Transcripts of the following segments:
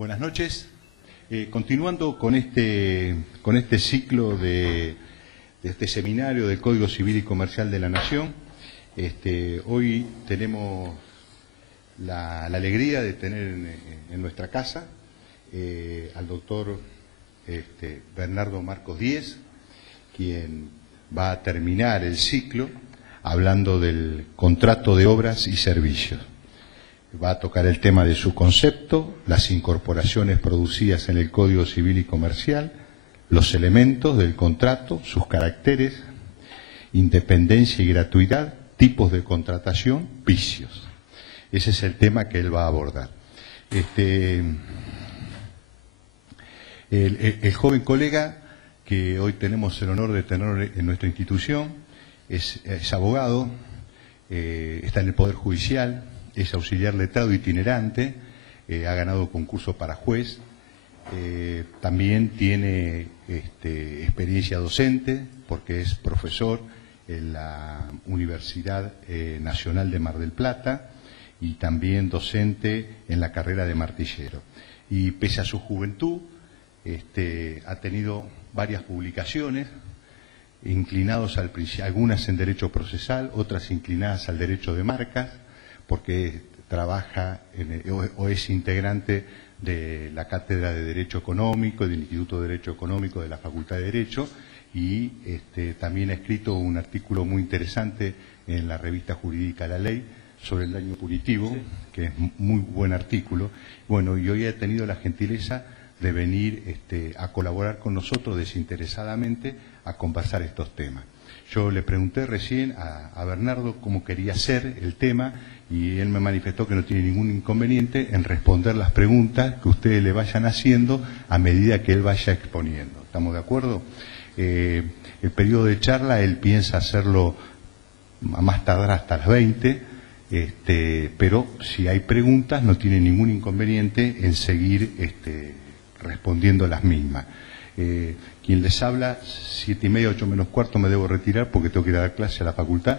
Buenas noches. Continuando con este ciclo de este seminario del Código Civil y Comercial de la Nación, hoy tenemos la alegría de tener en nuestra casa al doctor Bernardo Marcos Díez, quien va a terminar el ciclo hablando del contrato de obras y servicios. Va a tocar el tema de su concepto, las incorporaciones producidas en el Código Civil y Comercial, los elementos del contrato, sus caracteres, independencia y gratuidad, tipos de contratación, vicios. Ese es el tema que él va a abordar. El joven colega que hoy tenemos el honor de tener en nuestra institución es abogado, está en el Poder Judicial, es auxiliar letrado itinerante, ha ganado concurso para juez, también tiene experiencia docente porque es profesor en la Universidad Nacional de Mar del Plata y también docente en la carrera de martillero. Y pese a su juventud, ha tenido varias publicaciones, inclinados algunas en derecho procesal, otras inclinadas al derecho de marcas, porque trabaja o es integrante de la Cátedra de Derecho Económico, del Instituto de Derecho Económico de la Facultad de Derecho, y también ha escrito un artículo muy interesante en la revista jurídica La Ley sobre el daño punitivo, sí, que es muy buen artículo. Bueno, y hoy ha tenido la gentileza de venir a colaborar con nosotros desinteresadamente a conversar estos temas. Yo le pregunté recién a Bernardo cómo quería ser el tema y él me manifestó que no tiene ningún inconveniente en responder las preguntas que ustedes le vayan haciendo a medida que él vaya exponiendo. ¿Estamos de acuerdo? El periodo de charla él piensa hacerlo a más tardar hasta las 20, pero si hay preguntas no tiene ningún inconveniente en seguir respondiendo las mismas. Quien les habla, 7:30, 8 menos cuarto me debo retirar porque tengo que ir a dar clase a la facultad,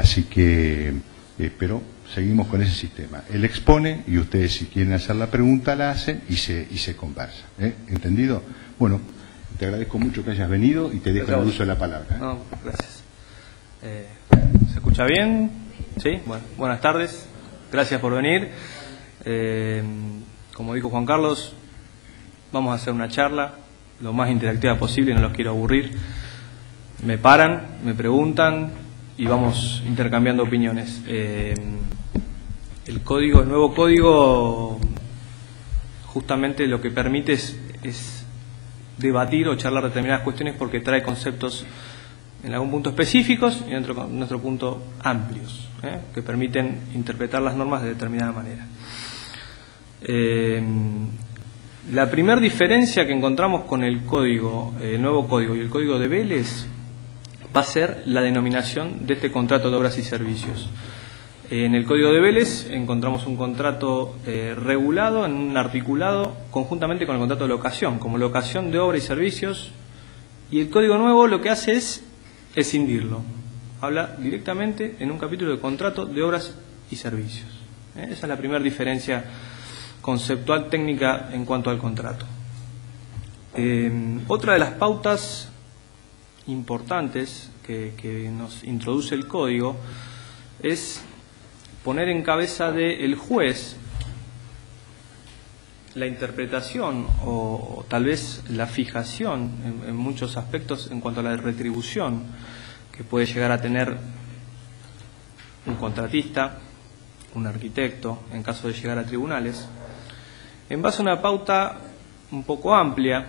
así que, pero seguimos con ese sistema. Él expone y ustedes si quieren hacer la pregunta la hacen y se conversa. ¿Entendido? Bueno, te agradezco mucho que hayas venido y te dejo el uso de la palabra. No, gracias. ¿Se escucha bien? Sí, bueno, buenas tardes. Gracias por venir. Como dijo Juan Carlos, vamos a hacer una charla lo más interactiva posible, no los quiero aburrir. Me paran, me preguntan y vamos intercambiando opiniones. El nuevo código, justamente lo que permite es debatir o charlar determinadas cuestiones porque trae conceptos en algún punto específicos y en nuestro punto amplios, que permiten interpretar las normas de determinada manera. La primera diferencia que encontramos con el nuevo código y el código de Vélez va a ser la denominación de este contrato de obras y servicios. En el código de Vélez encontramos un contrato regulado en un articulado conjuntamente con el contrato de locación, como locación de obras y servicios, y el código nuevo lo que hace es escindirlo. Habla directamente en un capítulo de contrato de obras y servicios. Esa es la primera diferencia conceptual técnica en cuanto al contrato. Otra de las pautas importantes que nos introduce el código es poner en cabeza del juez la interpretación o tal vez la fijación en muchos aspectos en cuanto a la retribución que puede llegar a tener un contratista, un arquitecto, en caso de llegar a tribunales, en base a una pauta un poco amplia,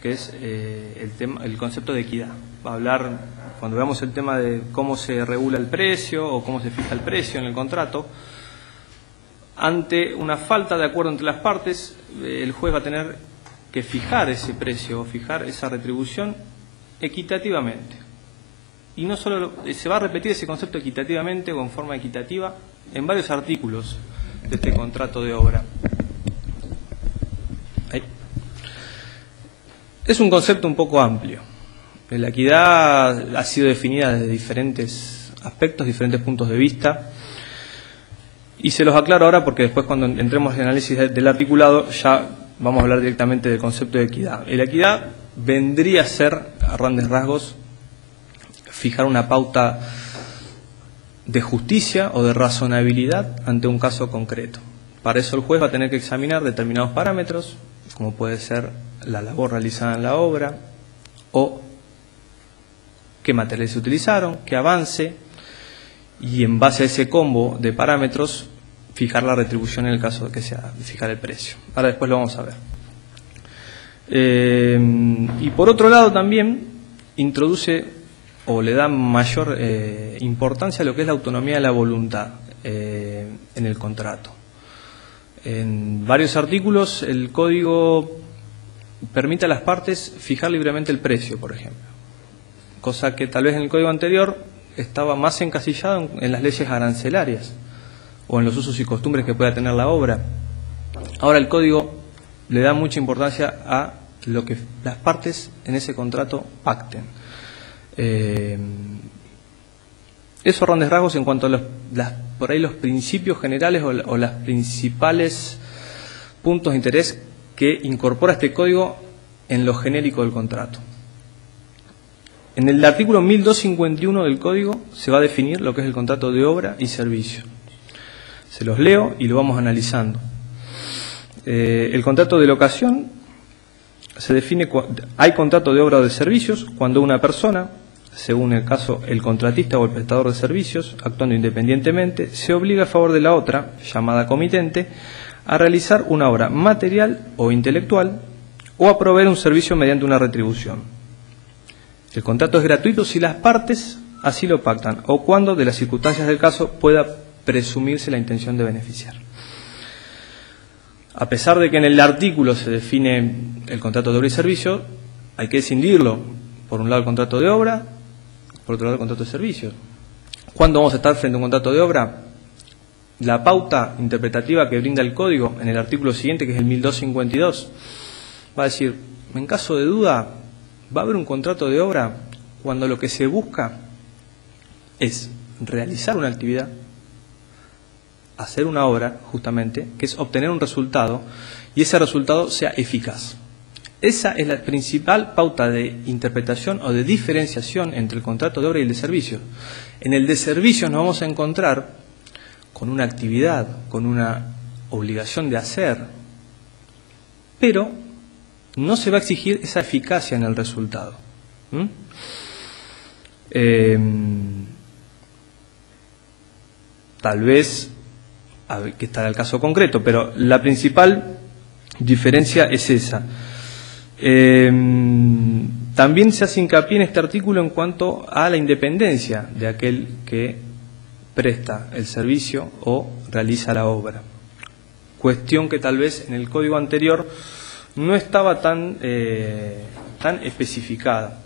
que es el concepto de equidad. Va a hablar, cuando veamos el tema de cómo se regula el precio o cómo se fija el precio en el contrato, ante una falta de acuerdo entre las partes, el juez va a tener que fijar ese precio, fijar esa retribución equitativamente. Y no solo se va a repetir ese concepto equitativamente o en forma equitativa en varios artículos de este contrato de obra. Es un concepto un poco amplio. La equidad ha sido definida desde diferentes aspectos, diferentes puntos de vista. Y se los aclaro ahora porque después cuando entremos en el análisis del articulado ya vamos a hablar directamente del concepto de equidad. Y la equidad vendría a ser, a grandes rasgos, fijar una pauta de justicia o de razonabilidad ante un caso concreto. Para eso el juez va a tener que examinar determinados parámetros, como puede ser la labor realizada en la obra, o qué materiales se utilizaron, qué avance, y en base a ese combo de parámetros fijar la retribución en el caso de que sea fijar el precio. Ahora después lo vamos a ver. Y por otro lado también introduce o le da mayor importancia a lo que es la autonomía de la voluntad en el contrato. En varios artículos el código permite a las partes fijar libremente el precio, por ejemplo, cosa que tal vez en el código anterior estaba más encasillado en las leyes arancelarias o en los usos y costumbres que pueda tener la obra. Ahora el código le da mucha importancia a lo que las partes en ese contrato pacten. Eso a grandes rasgos en cuanto a por ahí los principios generales o los principales puntos de interés que incorpora este código en lo genérico del contrato. En el artículo 1251 del código se va a definir lo que es el contrato de obra y servicio. Se los leo y lo vamos analizando. El contrato de locación se define, hay contrato de obra o de servicios cuando una persona, según el caso el contratista o el prestador de servicios, actuando independientemente, se obliga a favor de la otra, llamada comitente, a realizar una obra material o intelectual o a proveer un servicio mediante una retribución. El contrato es gratuito si las partes así lo pactan o cuando, de las circunstancias del caso, pueda presumirse la intención de beneficiar. A pesar de que en el artículo se define el contrato de obra y servicio, hay que escindirlo. Por un lado el contrato de obra, por otro lado el contrato de servicio. ¿Cuándo vamos a estar frente a un contrato de obra? La pauta interpretativa que brinda el código en el artículo siguiente, que es el 1252, va a decir, en caso de duda, va a haber un contrato de obra cuando lo que se busca es realizar una actividad, hacer una obra, justamente, que es obtener un resultado, y ese resultado sea eficaz. Esa es la principal pauta de interpretación o de diferenciación entre el contrato de obra y el de servicios. En el de servicios nos vamos a encontrar con una actividad, con una obligación de hacer, pero no se va a exigir esa eficacia en el resultado. Tal vez que está el caso concreto, pero la principal diferencia es esa. También se hace hincapié en este artículo en cuanto a la independencia de aquel que presta el servicio o realiza la obra. Cuestión que tal vez en el código anterior no estaba tan especificada.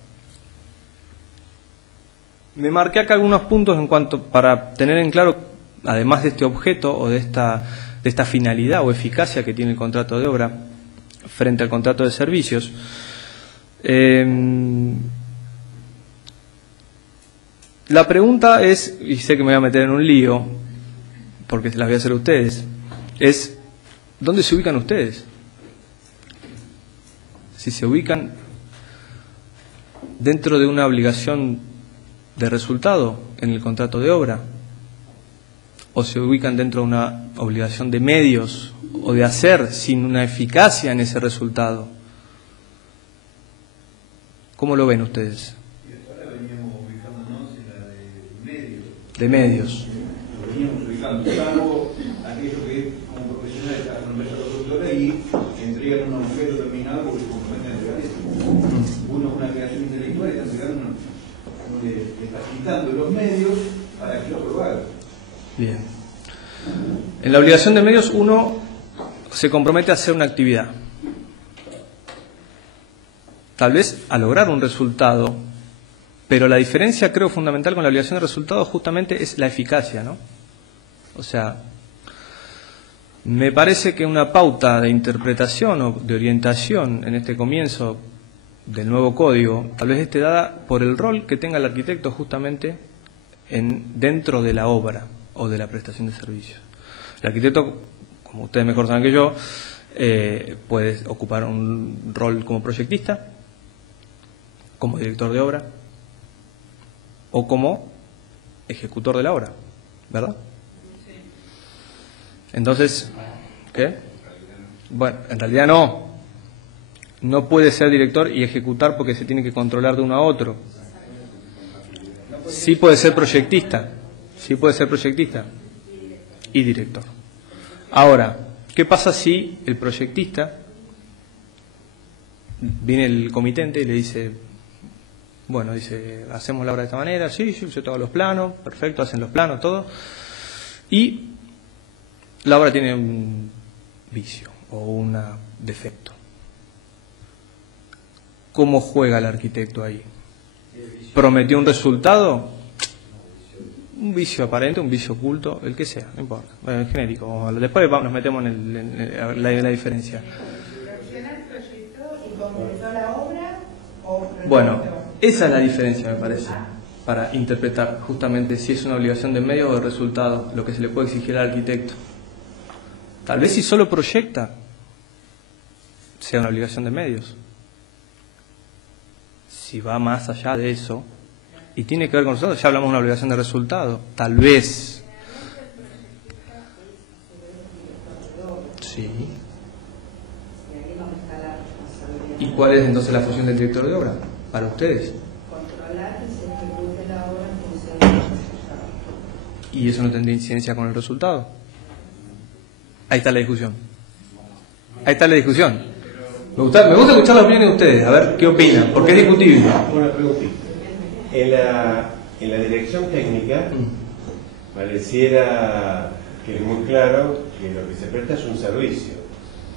Me marqué acá algunos puntos en cuanto para tener en claro, además de este objeto o de esta finalidad o eficacia que tiene el contrato de obra frente al contrato de servicios. La pregunta es, y sé que me voy a meter en un lío, porque se las voy a hacer a ustedes, es ¿dónde se ubican ustedes? Si se ubican dentro de una obligación de resultado en el contrato de obra, o se ubican dentro de una obligación de medios o de hacer sin una eficacia en ese resultado. ¿Cómo lo ven ustedes? Y ahora veníamos ubicándonos en la de medios. De medios. Lo veníamos ubicando, salvo aquello que como profesionales hacen una empresa productora y entregan un objeto determinado porque se comprometen a entregar eso. Uno es una creación intelectual y está entregando está quitando los medios para que otro lo haga. Bien. En la obligación de medios uno se compromete a hacer una actividad, tal vez a lograr un resultado, pero la diferencia creo fundamental con la obligación de resultado justamente es la eficacia, ¿no? O sea, me parece que una pauta de interpretación o de orientación en este comienzo del nuevo código tal vez esté dada por el rol que tenga el arquitecto justamente dentro de la obra o de la prestación de servicios. El arquitecto, como ustedes mejor saben que yo, puede ocupar un rol como proyectista, como director de obra o como ejecutor de la obra, ¿verdad? Entonces, ¿qué? Bueno, en realidad no. No puede ser director y ejecutar porque se tiene que controlar de uno a otro. Sí puede ser proyectista. Sí puede ser proyectista y director. Ahora, ¿qué pasa si el proyectista viene el comitente y le dice, bueno, dice, hacemos la obra de esta manera, sí, yo tengo los planos, perfecto, hacen los planos, todo, y la obra tiene un vicio o un defecto? ¿Cómo juega el arquitecto ahí? ¿Prometió un resultado? Un vicio aparente, un vicio oculto, el que sea, no importa, genérico. Después nos metemos en la diferencia. Bueno, esa es la diferencia, me parece, para interpretar justamente si es una obligación de medio o de resultado, lo que se le puede exigir al arquitecto. Tal vez si solo proyecta, sea una obligación de medios. Si va más allá de eso y tiene que ver con nosotros, ya hablamos de una obligación de resultado, tal vez. Sí. ¿Y cuál es entonces la función del director de obra para ustedes? Controlar que se ejecute la obra en función de los resultados. ¿Y eso no tendría incidencia con el resultado? Ahí está la discusión. Ahí está la discusión. Me gusta escuchar la opinión de ustedes, a ver qué opinan, porque es discutible. Una preguntita. En la dirección técnica pareciera que es muy claro que lo que se presta es un servicio,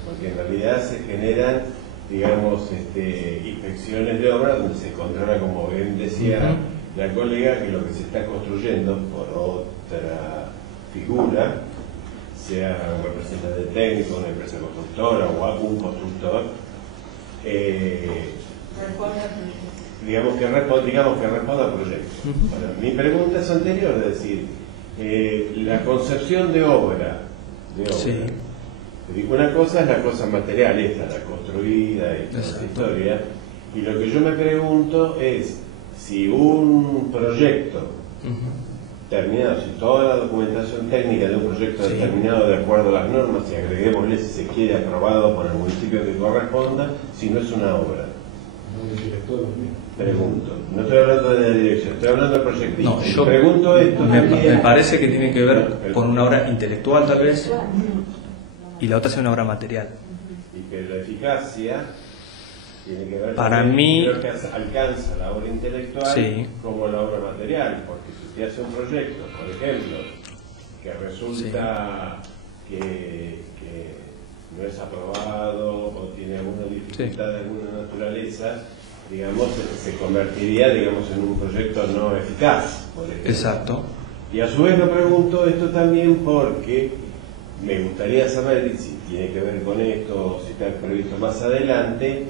porque en realidad se generan, digamos, inspecciones de obra donde se controla, como bien decía la colega, que lo que se está construyendo por otra figura, sea un representante técnico, una empresa constructora o algún constructor, digamos que responda al proyecto. Bueno, mi pregunta es anterior, es decir, la concepción de obra. Sí. Una cosa es la cosa material, esta, la construida y toda esta historia, y lo que yo me pregunto es si un proyecto terminado, si toda la documentación técnica de un proyecto determinado de acuerdo a las normas, y agreguémosle si se quiere aprobado por el municipio que corresponda, si no es una obra. Pregunto, no estoy hablando de la dirección, estoy hablando del proyectista. No, yo pregunto esto me parece que tiene que ver con una obra intelectual tal vez, y la otra es una obra material. Y que la eficacia tiene que ver para con mí, lo que alcanza la obra intelectual como la obra material, porque si usted hace un proyecto, por ejemplo, que resulta que no es aprobado o tiene alguna dificultad de alguna naturaleza, digamos, se convertiría, digamos, en un proyecto no eficaz, por ejemplo. Exacto. Y a su vez lo pregunto esto también porque me gustaría saber si tiene que ver con esto o si está previsto más adelante,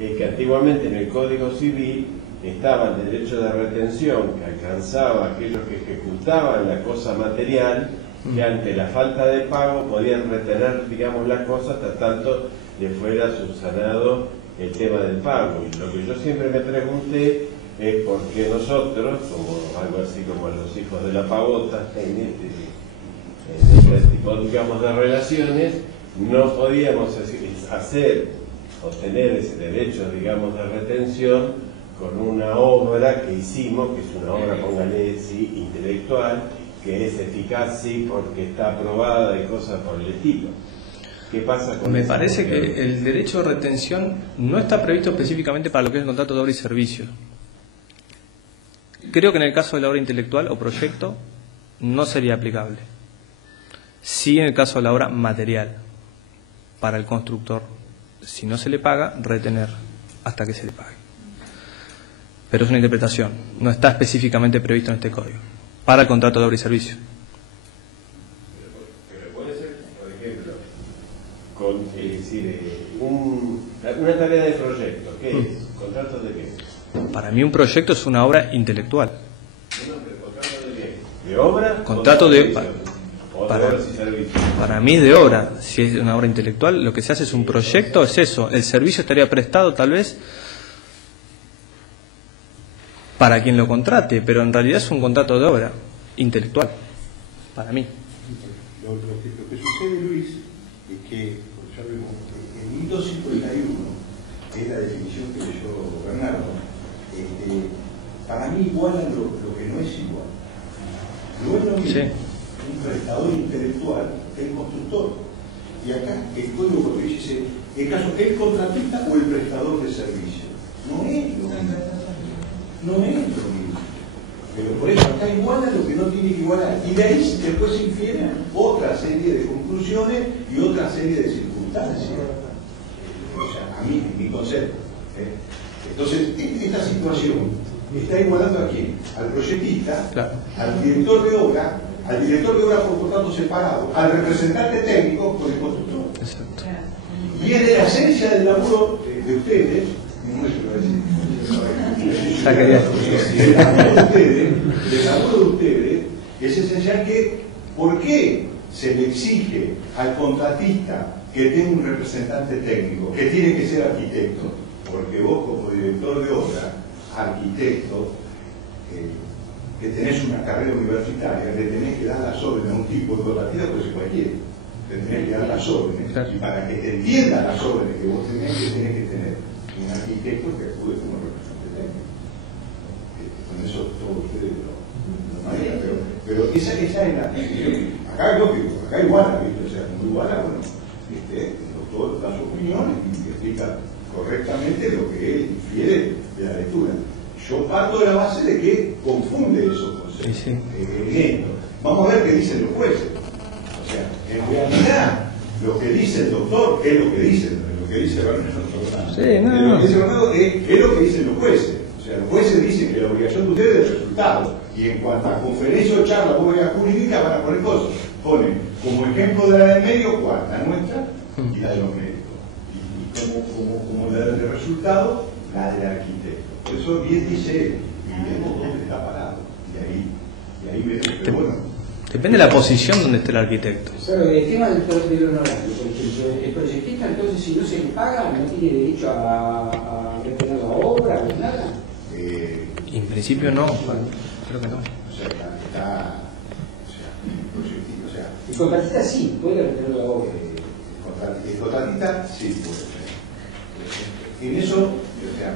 es que antiguamente en el Código Civil estaba el derecho de retención que alcanzaba a aquellos que ejecutaban la cosa material, que ante la falta de pago podían retener, digamos, las cosas hasta tanto le fuera subsanado el tema del pago. Y lo que yo siempre me pregunté es por qué nosotros, como algo así como los hijos de la pavota, en este tipo, digamos, de relaciones, no podíamos obtener ese derecho, digamos, de retención con una obra que hicimos, que es una obra, póngale, sí, intelectual, que es eficaz, sí, porque está aprobada y cosas por el estilo. ¿Qué pasa con Me eso? parece que el derecho de retención no está previsto específicamente para lo que es el contrato de obra y servicio. Creo que en el caso de la obra intelectual o proyecto no sería aplicable. Sí en el caso de la obra material, para el constructor, si no se le paga, retener hasta que se le pague. Pero es una interpretación, no está específicamente previsto en este código, para el contrato de obra y servicio. Pero puede ser, por ejemplo, es decir, una tarea de proyecto, ¿qué es? ¿Contrato de qué? Para mí un proyecto es una obra intelectual. ¿Contrato de qué? ¿De obra? Contrato de... O obras y servicios. Para mí de obra, si es una obra intelectual, lo que se hace es un proyecto, es eso. El servicio estaría prestado tal vez para quien lo contrate, pero en realidad es un contrato de obra intelectual, para mí. Lo que sucede, Luis, es que, ya vemos, en 1251, que es la definición que leyó Bernardo, para mí igualan lo que no es igual. No es lo mismo un prestador intelectual que el constructor. Y acá el código porque dice el caso el contratista o el prestador de servicio. No es lo mismo. No es lo mismo. Pero por eso acá iguala lo que no tiene que igualar. Y de ahí después se infieren otra serie de conclusiones y otra serie de circunstancias. O sea, a mí, en mi concepto. Entonces, esta situación está igualando a quién? Al proyectista, claro, al director de obra por contrato separado, al representante técnico con el constructor. Exacto. Y es de la esencia del laburo de ustedes, no es del laburo de ustedes, es esencial que, ¿por qué se le exige al contratista que tenga un representante técnico, que tiene que ser arquitecto? Porque vos como director de obra, arquitecto, que tenés una carrera universitaria, le tenés que dar las órdenes a un tipo de contratista, pues cualquiera, le tenés que dar las órdenes, y para que te entienda las órdenes que vos tenés que tener un arquitecto que actúe como representante técnico. Con eso todos ustedes lo manejan, pero esa es la acá es lógico, acá iguala, ¿viste? O sea, como iguala, bueno, el doctor da su opinión y explica correctamente lo que él infiere de la lectura. Yo parto de la base de que confunde esos conceptos. Vamos a ver qué dicen los jueces. O sea, en realidad, lo que dice el doctor es lo que dice Bernardo. Lo que dice Bernardo es lo que dicen los jueces. O sea, los jueces dicen que la obligación de ustedes es el resultado. Y en cuanto a conferencia o charla o jurídica van a poner cosas. Ponen como ejemplo de la del medio, ¿cuál? La nuestra y la de los médicos. Y como la del resultado, la del arquitecto. Por eso bien dice, y vemos dónde está parado. Y ahí vemos que bueno. Depende de la posición donde esté el arquitecto. Pero el tema del honorario, por ejemplo, el proyectista entonces si no se le paga, ¿no tiene derecho a retener la obra o nada? En principio no, creo que no. O sea, está el contratista sí puede retener la obra. El contratista sí puede. En eso, o sea,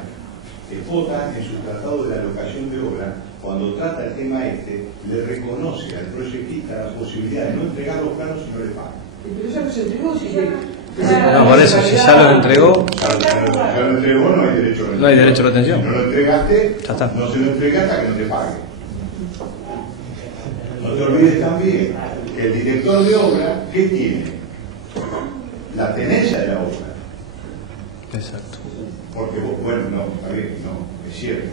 FOTA en su tratado de la locación de obra, cuando trata el tema le reconoce al proyectista la posibilidad de no entregar los planos si no le pagan. Pero ya los entregó, si no, por eso, si ya los entregó, ya lo entregó, no hay derecho a retención. No hay derecho a retención. Si no lo entregaste, ya está. No se lo entrega hasta que no te pague. No te olvides también que el director de obra, ¿qué tiene? La tenencia de la obra. Exacto. Porque vos, bueno, no, está bien, no, es cierto.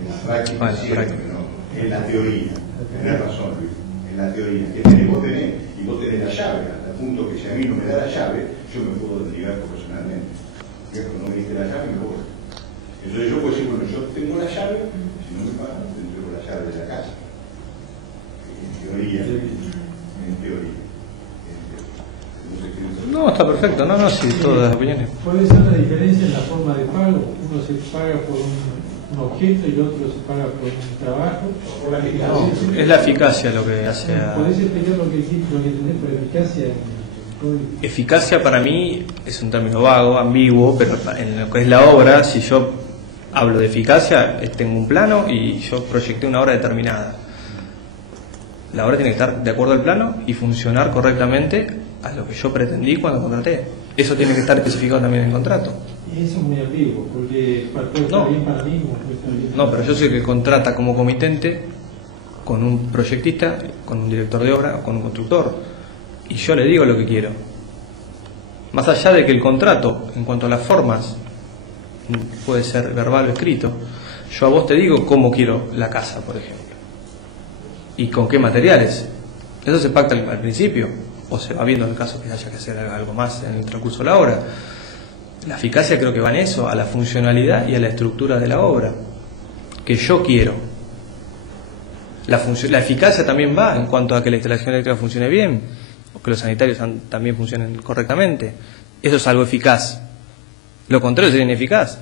En la práctica es cierto, no, en la teoría. Tenés razón, Luis. En la teoría. ¿Qué tenés? Vos tenés la llave, hasta el punto que si a mí no me da la llave, yo me puedo desligar profesionalmente. Viejo, no me diste la llave, me voy. Entonces yo puedo decir, bueno, yo tengo la llave, si no me pagan, te entrego la llave de la casa. En teoría. No, está perfecto, no, sí, todas las opiniones. ¿Puede ser la diferencia en la forma de pago? Uno se paga por un objeto y el otro se paga por un trabajo. Por la eficacia. No, es la eficacia lo que hace a... ¿Podés explicar lo que tenés por eficacia? Eficacia para mí es un término vago, ambiguo, pero en lo que es la obra, si yo hablo de eficacia, tengo un plano y yo proyecté una obra determinada. La obra tiene que estar de acuerdo al plano y funcionar correctamente a lo que yo pretendí cuando contraté. Eso tiene que estar especificado también en el contrato. Y eso es muy ambiguo, porque puede estar bien para mí, puede estar bien. No, pero yo soy el que contrata como comitente con un proyectista, con un director de obra o con un constructor. Y yo le digo lo que quiero. Más allá de que el contrato, en cuanto a las formas, puede ser verbal o escrito, yo a vos te digo cómo quiero la casa, por ejemplo. Y con qué materiales. Eso se pacta al principio, o se va viendo en el caso que haya que hacer algo más en el transcurso de la obra. La eficacia creo que va en eso, a la funcionalidad y a la estructura de la obra, que yo quiero. La eficacia también va en cuanto a que la instalación eléctrica funcione bien, o que los sanitarios también funcionen correctamente. Eso es algo eficaz. Lo contrario sería ineficaz,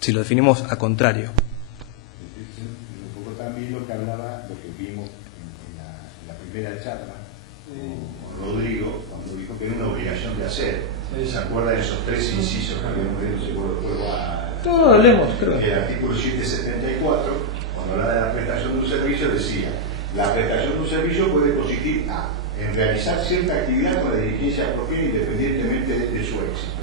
si lo definimos a contrario. Un poco también lo que hablaba, lo que vimos en la primera charla con Rodrigo, cuando dijo que era una obligación de hacer. ¿Se acuerdan de esos 3 incisos que habíamos visto? No, lo leemos, creo. El artículo 774, cuando hablaba de la prestación de un servicio, decía: la prestación de un servicio puede consistir en realizar cierta actividad con la diligencia propia independientemente de su éxito.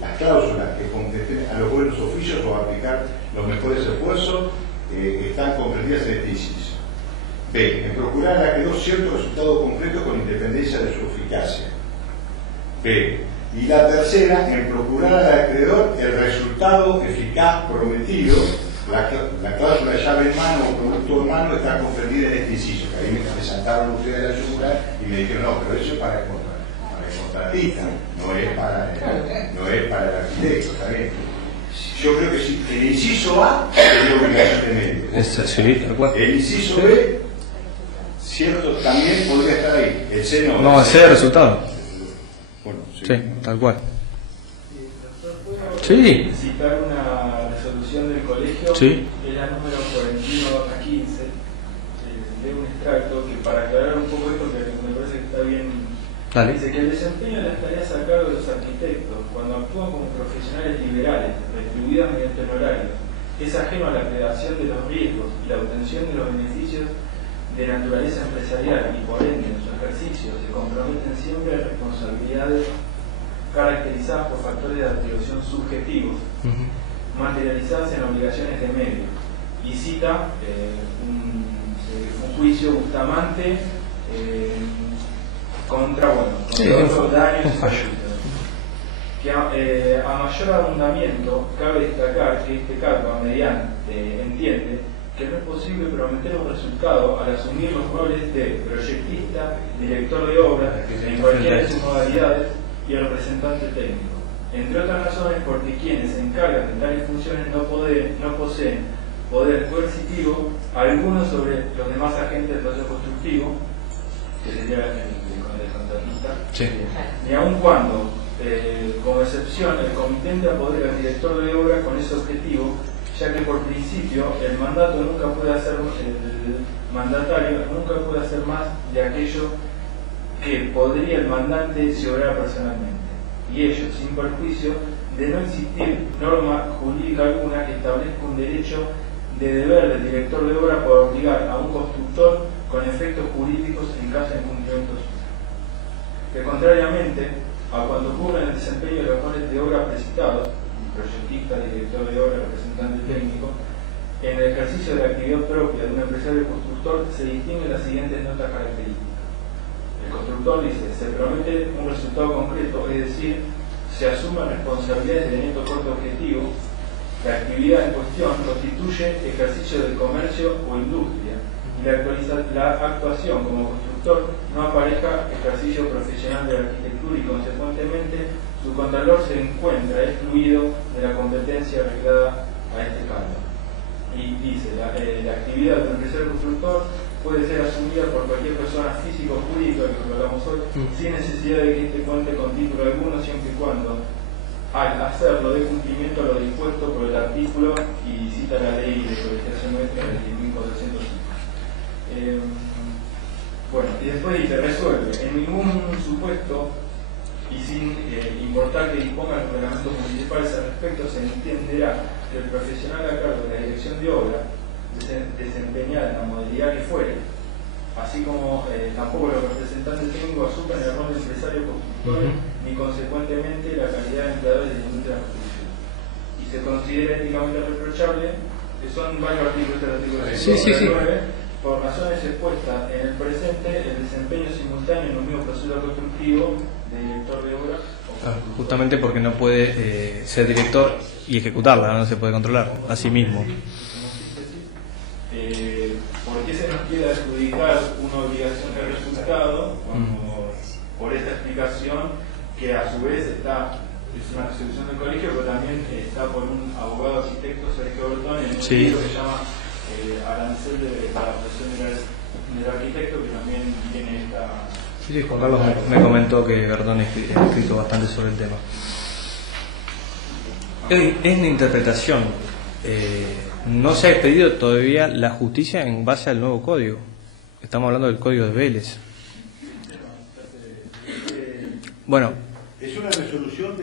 Las cláusulas que contemplen a los buenos oficios o aplicar los mejores esfuerzos están comprendidas en este inciso. B. En procurar al acreedor cierto resultado concreto con independencia de su eficacia. B. Y la tercera, en procurar al acreedor el resultado eficaz prometido. La cláusula llave en mano o producto en mano está comprendida en este inciso, que ahí me saltaron ustedes a la yugular y me dijeron: no, pero eso es para el contratista, no es para el arquitecto, ¿está bien? Yo creo que sí, el inciso A es de obligación de medio. El inciso B, cierto, también podría estar ahí. El C no. No, el C de resultado. Bueno, sí, tal cual. Sí. Citar una resolución del colegio, sí. Es la número 41 a 15, de un extracto que, para aclarar un poco esto, que me parece que está bien. Dale. Dice que el desempeño de las tareas a cargo de los arquitectos, cuando actúan como profesionales liberales, retribuidas mediante honorarios, es ajeno a la predación de los riesgos y la obtención de los beneficios de naturaleza empresarial, y por ende en su ejercicio se comprometen siempre a responsabilidades caracterizadas por factores de atribución subjetivos, materializadas en obligaciones de medio. Y cita un juicio Bustamante contra otros daños que a mayor abundamiento cabe destacar que este cargo mediante entiende que no es posible prometer un resultado al asumir los roles de proyectista, director de obra, en cualquiera de sus modalidades, y el representante técnico, entre otras razones porque quienes se encargan de tales funciones no poseen poder coercitivo alguno sobre los demás agentes del proceso constructivo, que sería el contratista, sí. Ni aun cuando, como excepción, el comitente apodera al director de obra con ese objetivo, ya que por principio el mandatario nunca puede hacer más de aquello que podría el mandante si obrara personalmente, y ello sin perjuicio de no existir norma jurídica alguna que establezca un derecho de deber del director de obra por obligar a un constructor con efectos jurídicos en caso de incumplimiento suyo. Que contrariamente a cuando ocurre en el desempeño de los roles de obra precitados, proyectista, director de obra, representante técnico, en el ejercicio de la actividad propia de un empresario constructor se distinguen las siguientes notas características. El constructor dice: se promete un resultado concreto, es decir, se asumen responsabilidades de neto corto objetivo. La actividad en cuestión constituye ejercicio del comercio o industria, y la actuación como constructor no apareja ejercicio profesional de la arquitectura, y consecuentemente su contralor se encuentra excluido de la competencia arreglada a este cargo. Y dice: la actividad del empresario constructor puede ser asumida por cualquier persona física o jurídica, que lo hablamos hoy, sin necesidad de que éste cuente con título alguno, siempre y cuando al hacerlo dé cumplimiento a lo dispuesto por el artículo, y cita la ley de colegiación nuestra del 1405. Bueno, y después dice: resuelve, en ningún supuesto y sin importar que dispongan los reglamentos municipales al respecto, se entenderá que el profesional a cargo de la dirección de obra desempeñada en la modalidad que fuere, así como tampoco los representantes técnicos asumen el rol de empresario constructor, ni consecuentemente la calidad de empleadores de la industria de la construcción. Y se considera éticamente reprochable, que son varios artículos del artículo 9, por razones expuestas en el presente, el desempeño simultáneo en un mismo proceso constructivo de director de obra. Justamente porque no puede ser director y ejecutarla, no se puede controlar a sí mismo. ¿Por qué se nos quiere adjudicar una obligación de resultado por esta explicación, que a su vez está es una resolución del colegio, pero también está por un abogado arquitecto, Sergio Bertón, en un Sí. libro que se llama Arancel de la adaptación del arquitecto, que también tiene esta... Sí, Juan Carlos me comentó que Verdón ha escrito bastante sobre el tema. Es una interpretación. No se ha expedido todavía la justicia en base al nuevo código. Estamos hablando del código de Vélez. Bueno, Es una resolución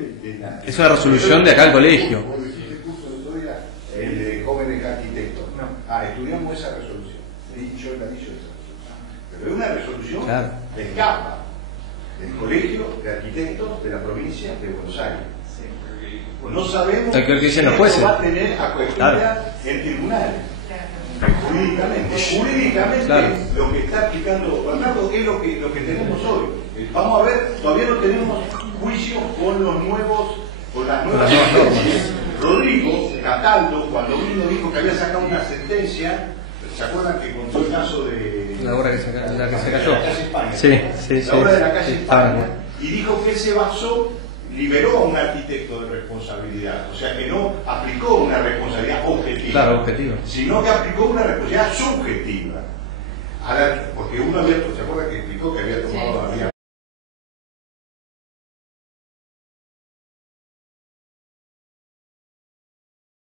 es una resolución de acá del colegio. Cuando hiciste el curso el otro día, el de jóvenes arquitectos. Estudiamos esa resolución. Yo la dije esa resolución. Pero es una resolución Claro. de escapa del Colegio de Arquitectos de la provincia de Buenos Aires. Pues no sabemos Hay que ver qué dicen los si jueces. esto va a tener acogida Claro. en tribunales. Jurídicamente Claro. lo que está aplicando Bernardo es lo que tenemos hoy. Vamos a ver, todavía no tenemos juicio con las nuevas nuevas normas. Rodrigo Cataldo, cuando vino, dijo que había sacado una sentencia. ¿Se acuerdan que contó el caso de La obra que se cayó? la calle España? Sí. La obra de la calle Sí. España. Y dijo que él se basó, liberó a un arquitecto de responsabilidad, o sea que no aplicó una responsabilidad objetiva, Claro, objetivo. sino que aplicó una responsabilidad subjetiva. Porque uno había, ¿se acuerda que